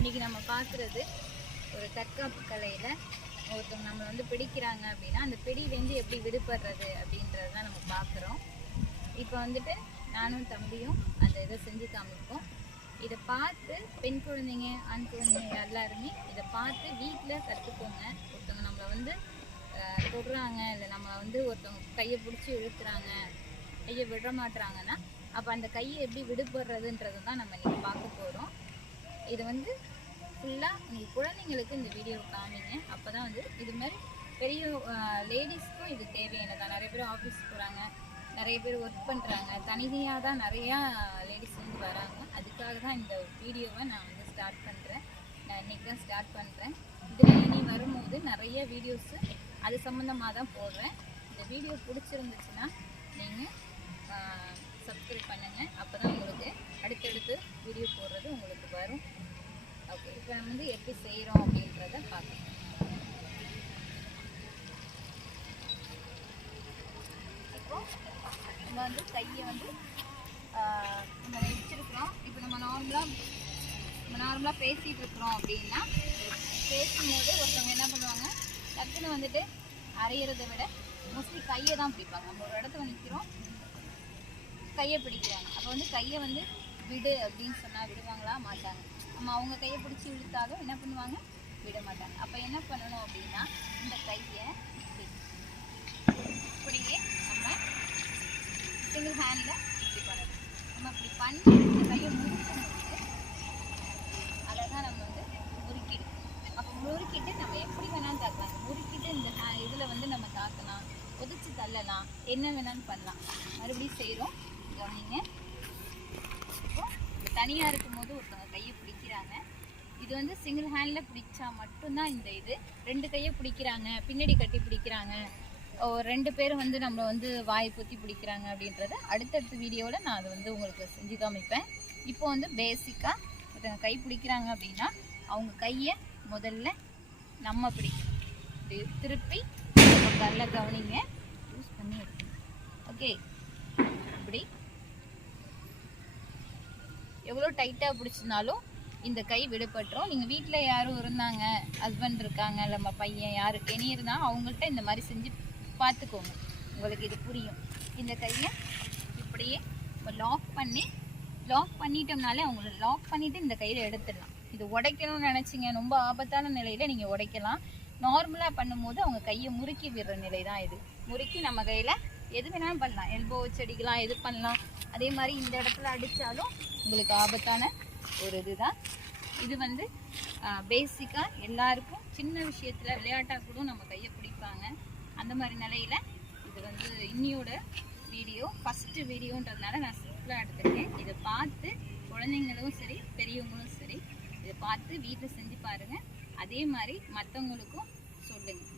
இன்னைக்கு நம்ம பார்க்குறது ஒரு தற்காப்பு கலையில் ஒருத்தவங்க நம்மளை வந்து பிடிக்கிறாங்க அப்படின்னா அந்த பிடியிலேருந்து எப்படி விடுபடுறது அப்படின்றது தான் நம்ம பார்க்குறோம். இப்போ வந்துட்டு நானும் தம்பியும் அந்த இதை செஞ்சு காமிப்போம். இதை பார்த்து பெண் குழந்தைங்க ஆண் குழந்தைங்க எல்லாருமே இதை பார்த்து வீட்டில் கற்றுக்கோங்க ஒருத்தவங்க நம்மளை வந்து தொடுறாங்க இல்லை நம்ம வந்து ஒருத்தவங்க கையை பிடிச்சி இழுக்கிறாங்க கையை விட மாட்டுறாங்கன்னா அப்போ அந்த கையை எப்படி விடுபடுறதுன்றது தான் நம்ம இன்னைக்கு பார்க்க போகிறோம் இது வந்து ஃபுல்லாக நீங்கள் குழந்தைங்களுக்கு இந்த வீடியோ காமிங்க. அப்போ தான் வந்து இது மாதிரி பெரிய லேடிஸ்க்கும் இது தேவையானதான் நிறைய பேர் ஆஃபீஸ் போகிறாங்க நிறைய பேர் ஒர்க் பண்ணுறாங்க தனியாக தான் நிறையா லேடிஸ் வந்து வராங்க. அதுக்காக தான் இந்த வீடியோவை நான் வந்து ஸ்டார்ட் பண்ணுறேன் நான் இன்றைக்கி தான் ஸ்டார்ட் பண்ணுறேன் இதில் இனி வரும்போது நிறைய வீடியோஸு அது சம்மந்தமாக தான் போடுறேன். இந்த வீடியோ பிடிச்சிருந்துச்சுன்னா நீங்கள் சப்ஸ்கிரைப் பண்ணுங்கள் அப்போ தான் உங்களுக்கு அடுத்தடுத்து வீடியோ போடுறது உங்களுக்கு வரும். இப்போ நம்ம வந்து எப்படி செய்கிறோம் அப்படின்றத பார்க்கலாம். இப்போ நம்ம வந்து கையை வந்து ஆஹ், நம்ம வச்சுருக்குறோம். இப்போ நம்ம நார்மலாக நம்ம நார்மலாக பேசிகிட்டு இருக்கிறோம் அப்படின்னா பேசும்போது ஒருத்தவங்க என்ன பண்ணுவாங்க டக்குன்னு வந்துட்டு அரையிறதை விட மோஸ்ட்லி கையை தான் பிடிப்பாங்க. நம்ம ஒரு இடத்துல நிற்கிறோம் கையை பிடிக்கிறாங்க. அப்போ வந்து கையை வந்து விடு அப்படின்னு சொன்னால் விடுவாங்களா மாட்டாங்க. நம்ம அவங்க கையை பிடிச்சி இழுத்தாலும் என்ன பண்ணுவாங்க? விட மாட்டாங்க. அப்போ என்ன பண்ணணும் அப்படின்னா இந்த கையை இப்படியே நம்ம சிங்கிள் ஹேண்டில் இப்படி பண்ணணும். நம்ம இப்படி பண்ணி இந்த கையை முறுக்கும் போது அழகாக நம்ம வந்து முறுக்கிடும் அப்போ முறுக்கிட்டு நம்ம எப்படி வேணாலும் தாக்கலாம். முறுக்கிட்டு இந்த இதில் வந்து நம்ம தாக்கலாம். ஒதிச்சு தள்ளலாம். என்ன வேணாலும் பண்ணலாம். மறுபடியும் செய்கிறோம் கவனிங்க. இப்போ தனியாக இருக்கும்போது ஒருத்தவங்க கையை பிடிக்கிறாங்க. இது வந்து சிங்கிள் ஹேண்டில் பிடிச்சா மட்டும்தான் இந்த இது. ரெண்டு கையை பிடிக்கிறாங்க பின்னாடி கட்டி பிடிக்கிறாங்க. ரெண்டு பேரும் வந்து நம்மளை வந்து வாயை குத்தி பிடிக்கிறாங்க அப்படின்றத அடுத்தடுத்த வீடியோவில் நான் அதை வந்து உங்களுக்கு செஞ்சு காமிப்பேன். இப்போ வந்து பேசிக்காக ஒருத்தவங்க கை பிடிக்கிறாங்க அப்படின்னா அவங்க கையை முதல்ல நம்ம பிடிக்கணும் திருப்பி வரல கவனிங்க. யூஸ் பண்ணி எடுக்கணும் ஓகே இப்படி எவ்வளோ டைட்டாக பிடிச்சிருந்தாலும் இந்த கை விடுபட்டுரும். நீங்கள் வீட்டில் யாரும் இருந்தாங்க ஹஸ்பண்ட் இருக்காங்க இல்லை நம்ம பையன் யாரு எனி இருந்தால் அவங்கள்ட்ட இந்த மாதிரி செஞ்சு பார்த்துக்கோங்க உங்களுக்கு இது புரியும். இந்த கையை இப்படியே லாக் பண்ணி லாக் பண்ணிட்டோம்னாலே அவங்கள லாக் பண்ணிவிட்டு இந்த கையில் எடுத்துடலாம். இது உடைக்கணும்னு நினச்சிங்க ரொம்ப ஆபத்தான நிலையில் நீங்கள் உடைக்கலாம். நார்மலாக பண்ணும்போது அவங்க கையை முறுக்கி விடுற நிலை தான் இது. முறுக்கி நம்ம கையில் எது வேணாலும் பண்ணலாம். எல்போ வச்சு அடிக்கலாம் எது பண்ணலாம். அதே மாதிரி இந்த இடத்துல அடித்தாலும் உங்களுக்கு ஆபத்தான ஒரு இதுதான். இது வந்து பேசிக்காக எல்லாருக்கும் சின்ன விஷயத்தில் விளையாட்டாக கூட நம்ம கையை பிடிப்பாங்க. அந்த மாதிரி நிலையில் இது வந்து இன்னியோட வீடியோ ஃபஸ்ட்டு வீடியோன்றதுனால நான் சிம்பிளாக எடுத்திருக்கேன் இதை பார்த்து குழந்தைங்களும் சரி பெரியவங்களும் சரி இதை பார்த்து வீட்டில் செஞ்சு பாருங்கள் அதே மாதிரி மற்றவங்களுக்கும் சொல்லுங்கள்